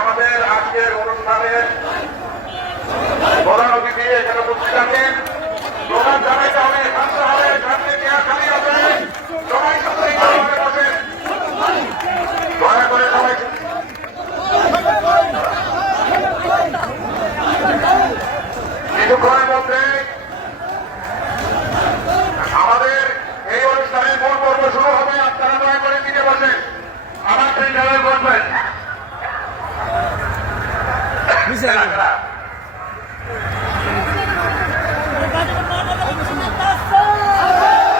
আমাদের আজকের অনুষ্ঠানের প্রধান অতিথি এখানে উপস্থিত আছেন। স্লোগান জানাইতে হবে, শান্ত হবে, শান্তি চেয়ার খালি হবে, সবাই শান্তিভাবে বসেন, দয়া করে সবাই। কিছুক্ষণের মধ্যে আমাদের এই অনুষ্ঠানের মূল পর্ব শুরু হবে। আপনারা দয়া করে দিকে বসেন, আমার প্রিন্টারে বসবেন।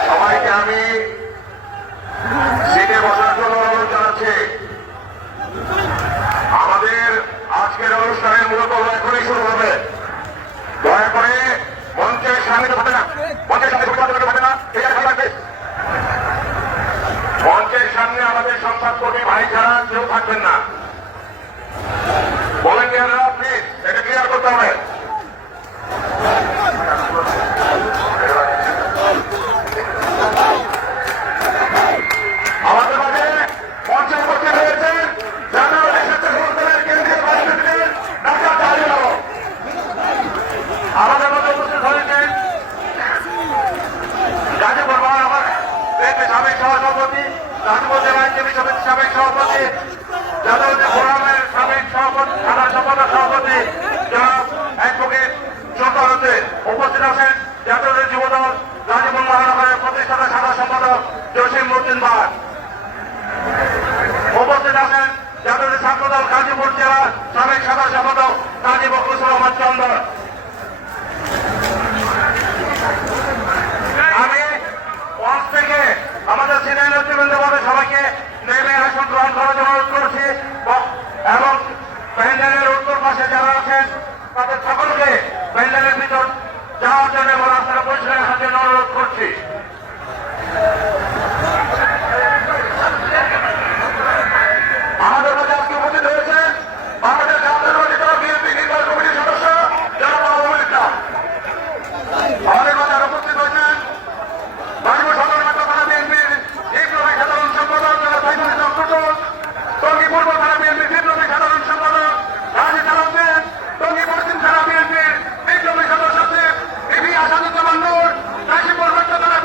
সবাইকে আমি সিটে বসার জন্য অনুরোধ জানাচ্ছি। আমাদের আজকের অনুষ্ঠানের মূল পর্ব এখনই শুরু হবে। দয়া করে মঞ্চের সামনে তো থাকে না, মঞ্চের সামনে থাকে না, এটা ভালো লাগবে। মঞ্চের সামনে আমাদের সংবাদকর্মী ভাই ছাড়া কেউ থাকবেন না। বলেন প্লিজ, এটা ক্লিয়ার করতে হবে। আমাদের মাঝে মঞ্চে উপস্থিত হয়েছেন জাতীয় স্বেচ্ছাসেবক কেন্দ্রীয় vice president doctor Zahid Alam. আমাদের মধ্যে উপস্থিত হয়েছেন গাজীপুর মহানগর বিএনপি সাবেক সহসভাপতি, গাজীপুর জেলা আইনজীবী সমিতির সাবেক সভাপতি, জাতীয় ফোরামের সাবেক সভাপতি, সাধারণ সম্পাদক সভাপতি জনাব অ্যাডভোকেট সুলতান হোসেন। উপস্থিত আছেন জাতীয় যুবদল গাজীপুর মহানগরের প্রতিষ্ঠাতা সাধারণ সম্পাদক জসিম উদ্দিন বাগ। উপস্থিত আছেন জাতীয় ছাত্রদল গাজীপুর জেলা সাবেক সাধারণ সম্পাদক কাজী বকরুল আহমদ চন্দ্র। আমি মঞ্চ থেকে আমাদের সিনিয়র নেতৃবৃন্দ সবাইকে নেমে আসন গ্রহণ করার জন্য অনুরোধ করছি এবং প্যান্ডেলের উত্তর পাশে যারা আছেন তাদের সকলকে প্যান্ডেলের ভিতর যাওয়ার জন্য এবং রাস্তাটা পরিষ্কার রাখার জন্য অনুরোধ করছি। আমাদের মধ্যে আজকে উপস্থিত হয়েছে বাংলাদেশ জাতীয়তাবাদী দল বিএনপি নির্বাচন কমিটির সদস্য জনাব মাহবুবুল ইসলাম। আমাদের মধ্যে আরো উপস্থিত হয়েছেন গাজীপুর সদর মেট্রো থানা বিএনপির বিপ্লবী সাধারণ সম্পাদক জনাব সাইদুল ইসলাম টুটুল, টঙ্গী পূর্ব থানা বিএনপির বিপ্লবী সাধারণ সম্পাদক রাজীব আহমেদ, টঙ্গী পশ্চিম থানা বিএনপির বিপ্লবী সদস্য সচিব বিবি আসাদুজ্জামান নূর, গাজীপুর মেট্রো থানা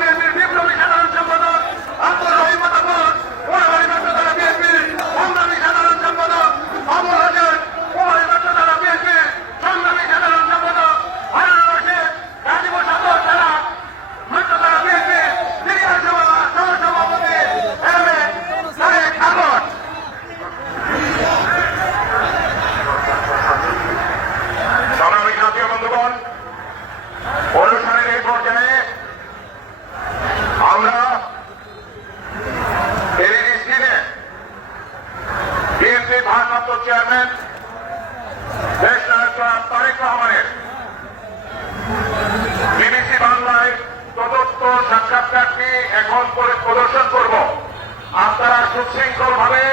ভারপ্রাপ্ত চেয়ারম্যান দেশ নায়ক তারেক রহমানের বিবিসি বাংলায় প্রদত্ত সাক্ষাৎকারটি এখন প্রদর্শন করব। আপনারা সুশৃঙ্খল ভাবে